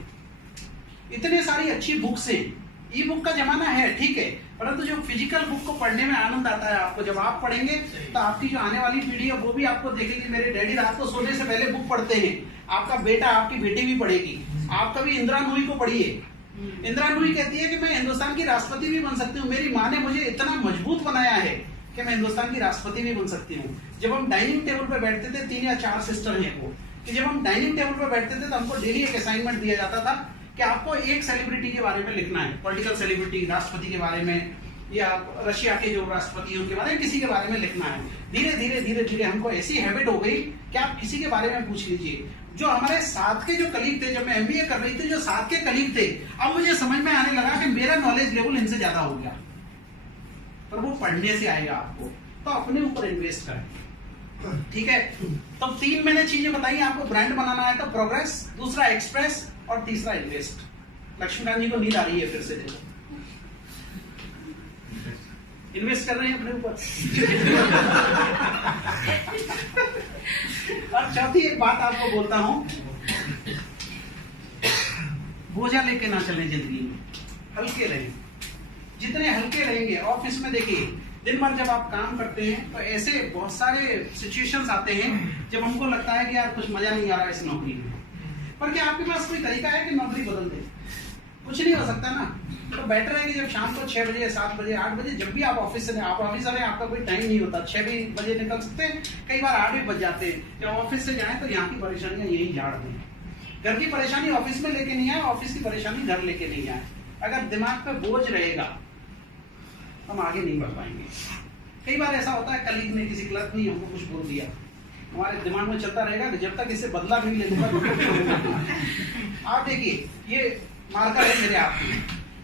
इतने सारी अच्छी बुक्स हैं। ई बुक का जमाना है, ठीक है, परंतु जो फिजिकल बुक को पढ़ने में आनंद आता है आपको, जब आप पढ़ेंगे तो आपकी जो आने वाली पीढ़ी है वो भी आपको देखेगी। मेरे डैडी रात को सोने से पहले बुक पढ़ते हैं, आपका बेटा आपकी बेटी भी पढ़ेगी। आप कभी इंदिरा नूई को पढ़िए। इंदिरा नूई कहती है कि मैं हिंदुस्तान की राष्ट्रपति भी बन सकती हूँ, मेरी माँ ने मुझे इतना मजबूत बनाया है कि मैं हिंदुस्तान की राष्ट्रपति भी बन सकती हूँ। जब हम डाइनिंग टेबल पर बैठते थे, 3 या 4 सिस्टर हैं वो, कि जब हम डाइनिंग टेबल पर बैठते थे तो हमको डेली एक असाइनमेंट दिया जाता था कि आपको एक सेलिब्रिटी के बारे में लिखना है, पॉलिटिकल सेलिब्रिटी, राष्ट्रपति के बारे में, या रशिया के जो राष्ट्रपति हैं उनके बारे में, किसी के बारे में लिखना है। धीरे धीरे धीरे धीरे हमको ऐसी हैबिट हो गई कि आप किसी के बारे में पूछ लीजिए। जो हमारे साथ के जो कलीग थे, जब मैं एमबीए कर रही थी, जो साथ के कलीग थे, अब मुझे समझ में आने लगा कि मेरा नॉलेज लेवल इनसे ज्यादा हो गया। पर वो पढ़ने से आएगा आपको, तो अपने ऊपर इन्वेस्ट करें, ठीक है। तो 3 मैंने चीजें बताई आपको। ब्रांड बनाना है तो प्रोग्रेस, दूसरा एक्सप्रेस और तीसरा इन्वेस्ट। लक्ष्मीकांत जी को नींद आ रही है फिर से, देखो इन्वेस्ट कर रहे हैं अपने ऊपर। और चौथी एक बात आपको बोलता हूं, बोझा लेके ना चलें जिंदगी में, हल्के रहें। जितने हल्के रहेंगे, ऑफिस में देखिए दिन भर जब आप काम करते हैं तो ऐसे बहुत सारे सिचुएशंस आते हैं जब हमको लगता है कि यार कुछ मजा नहीं आ रहा इस नौकरी में, पर क्या आपके पास कोई तरीका है कि नौकरी बदल दे? कुछ नहीं हो सकता ना। तो बेटर है कि जब शाम को 6 बजे 7 बजे 8 बजे जब भी आप ऑफिस से, आप ऑफिसर हैं, आपका कोई टाइम नहीं होता, 6 भी बजे निकल सकते हैं, कई बार 8 भी बज जाते हैं। जब ऑफिस से जाएं तो यहाँ की परेशानियां यही झाड़ दें। घर की परेशानी ऑफिस में लेके नहीं आए, ऑफिस की परेशानी घर लेके नहीं आए। अगर दिमाग पे बोझ रहेगा हम आगे नहीं बढ़ पाएंगे। कई बार ऐसा होता है, कलीग ने, किसी क्लर्क ने हमको कुछ बोल दिया, हमारे दिमाग में चलता रहेगा कि जब तक इससे बदला नहीं ले लूंगा। आप देखिए ये मार्कर है मेरे हाथ में,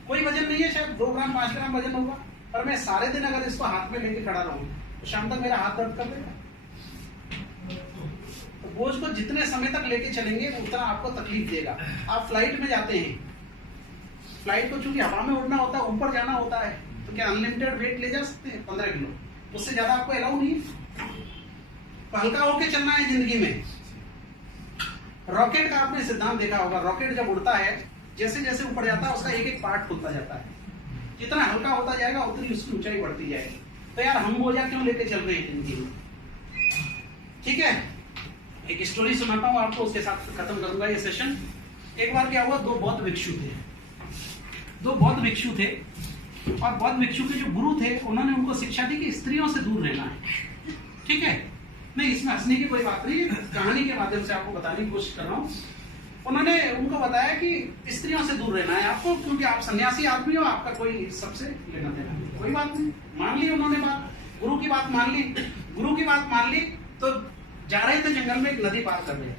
कोई वजन नहीं है, शायद 2 ग्राम 5 ग्राम वजन होगा, पर मैं सारे दिन अगर इसको हाथ में लेके खड़ा रहूं तो शाम तक मेरा हाथ दर्द कर देगा। तो बोझ को जितने समय तक लेके चलेंगे उतना आपको तकलीफ देगा। आप फ्लाइट में जाते हैं, फ्लाइट को चूंकि हवा में उड़ना होता है, ऊपर जाना होता है, तो क्या अनलिमिटेड वेट ले जा सकते हैं? 15 किलो, उससे ज्यादा आपको अलाउ नहीं है। तो हल्का होके चलना है जिंदगी में। रॉकेट का आपने सिद्धांत देखा होगा, रॉकेट जब उड़ता है जैसे जैसे ऊपर जाता है उसका एक एक पार्ट खुलता जाता है, जितना हल्का होता जाएगा उतनी उसकी ऊंचाई बढ़ती जाएगी। तो यार हम बोझा क्यों लेके चल रहे हैं जिंदगी में? ठीक है, एक स्टोरी सुनाता हूँ आपको, उसके साथ खत्म करूंगा ये सेशन। एक बार क्या हुआ, 2 बौद्ध भिक्षु थे। 2 बौद्ध भिक्षु थे और बौद्ध भिक्षु के जो गुरु थे उन्होंने उनको शिक्षा दी कि स्त्रियों से दूर रहना है। ठीक है, नहीं इसमें हंसने की कोई बात नहीं है, कहानी के माध्यम से आपको बताने की कोशिश कर रहा हूँ। उन्होंने उनको बताया कि स्त्रियों से दूर रहना है आपको, क्योंकि आप सन्यासी आदमी हो, आपका कोई सबसे लेना देना नहीं। कोई बात नहीं, मान ली उन्होंने बात, गुरु की बात मान ली। गुरु की बात मान ली तो जा रहे थे जंगल में, एक नदी पार कर रहे थे।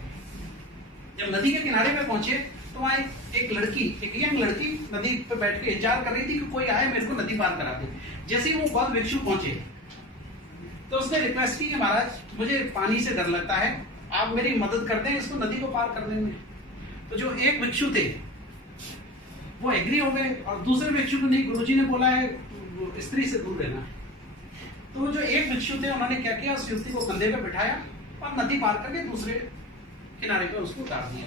जब नदी के किनारे पे पहुंचे तो वहां एक लड़की, एक यंग लड़की नदी पे बैठ के इंतजार कर रही थी कि कोई आए मेरे को नदी पार करा दे। जैसे ही वो बौद्ध भिक्षु पहुंचे तो उसने रिक्वेस्ट की कि महाराज मुझे पानी से डर लगता है, आप मेरी मदद कर दें इसको नदी को पार करने में। तो जो एक भिक्षु थे वो एग्री हो गए और दूसरे भिक्षु को नहीं, गुरुजी ने बोला है स्त्री से दूर रहना है। तो जो एक भिक्षु थे उन्होंने क्या किया, उस युवती को कंधे पे बिठाया और नदी पार करके दूसरे किनारे पे उसको उतार दिया।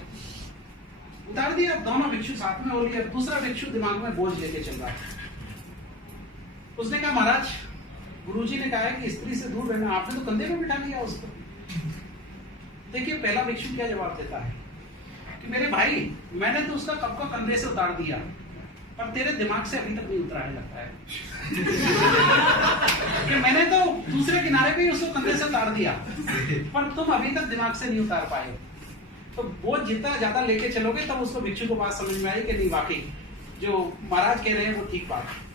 दोनों भिक्षु साथ में हो लिया। दूसरा भिक्षु दिमाग में बोझ लेके चल रहा है। उसने कहा महाराज गुरुजी ने कहा है कि स्त्री से दूर रहना, आपने तो कंधे पे बिठा लिया उसको। देखिए पहला भिक्षु क्या जवाब देता है कि मेरे भाई मैंने तो उसका कब का कंधे से उतार दिया, पर तेरे दिमाग से अभी तक नहीं उतरा है लगता है। कि मैंने तो दूसरे किनारे पे ही उसको कंधे से उतार दिया, पर तुम अभी तक दिमाग से नहीं उतार पाए। तो वो जितना ज्यादा लेके चलोगे तब उसको भिक्षु को बात समझ में आई कि नहीं वाकई जो महाराज कह रहे हैं वो ठीक बात है।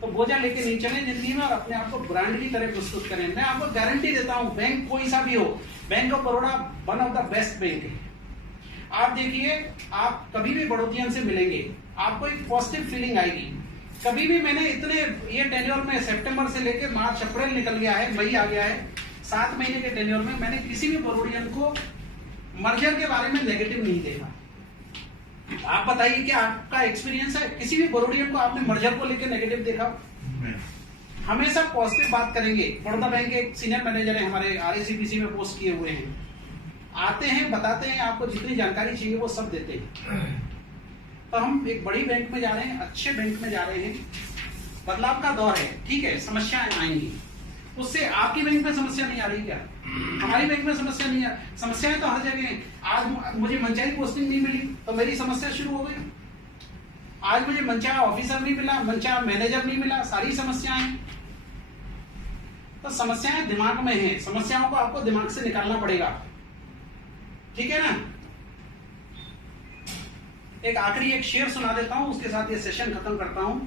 तो बोझा लेके नहीं चले जिंदगी में और अपने आप को ब्रांड की तरह प्रस्तुत करें। मैं आपको गारंटी देता हूं, बैंक कोई सा भी हो, bank of Baroda one of the best bank है। आप देखिए, आप कभी भी बड़ौदियन से मिलेंगे आपको एक पॉजिटिव फीलिंग आएगी। कभी भी मैंने इतने ये टेन्योर में, सितंबर से लेकर मार्च अप्रैल निकल गया है, मई आ गया है, 7 महीने के टेन्योर में मैंने किसी भी बड़ौदियन को मर्जर के बारे में नेगेटिव नहीं देखा। आप बताइए कि आपका एक्सपीरियंस है, किसी भी बड़ौदियन को आपने मर्जर को लेकर नेगेटिव देखा? हमेशा पॉजिटिव बात करेंगे। बड़ौदा बैंक के एक सीनियर मैनेजर है हमारे, RACPC में पोस्ट किए हुए हैं, आते हैं बताते हैं, आपको जितनी जानकारी चाहिए वो सब देते हैं। तो हम एक बड़ी बैंक में जा रहे हैं, अच्छे बैंक में जा रहे हैं, बदलाव का दौर है, ठीक है, समस्याएं आएंगी। उससे आपकी बैंक में समस्या नहीं आ रही क्या? हमारी बैंक में समस्या नहीं है, समस्याएं तो हर जगह हैं। आज मुझे मंचाई पोस्टिंग नहीं मिली तो मेरी समस्या शुरू हो गई। आज मुझे मंचाया ऑफिसर नहीं मिला, मंचाया मैनेजर नहीं मिला, सारी समस्याएं। तो समस्याएं दिमाग में हैं, समस्याओं को आपको दिमाग से निकालना पड़ेगा, ठीक है ना। एक आखिरी एक शेर सुना देता हूं, उसके साथ ये सेशन खत्म करता हूं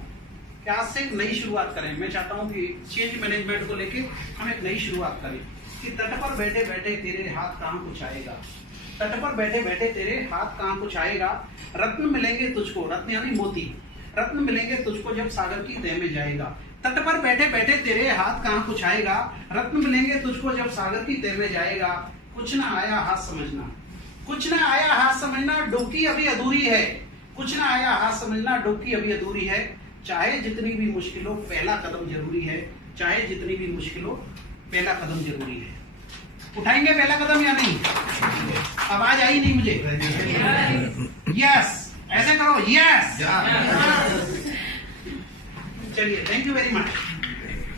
कि आज से एक नई शुरुआत करें। मैं चाहता हूं कि चेंज मैनेजमेंट को लेके हम एक नई शुरुआत करें कि तट पर बैठे बैठे तेरे हाथ कहां कुछ आएगा, तट पर बैठे बैठे तेरे हाथ कहां कुछ आएगा, रत्न मिलेंगे तुझको, रत्न यानी मोती, रत्न मिलेंगे तुझको जब सागर की तह में जाएगा। तट पर बैठे बैठे तेरे हाथ कहां कुछ आएगा, रत्न मिलेंगे तुझको जब सागर की तह में जाएगा। कुछ ना आया हाथ समझना, कुछ ना आया हाथ समझना डोकी अभी अधूरी है, कुछ ना आया हाथ समझना डोकी अभी अधूरी है, चाहे जितनी भी मुश्किल हो पहला कदम जरूरी है, चाहे जितनी भी मुश्किल हो पहला कदम जरूरी है। उठाएंगे पहला कदम या नहीं? आवाज आई नहीं मुझे। यस, ऐसे करो, यस। चलिए, थैंक यू वेरी मच।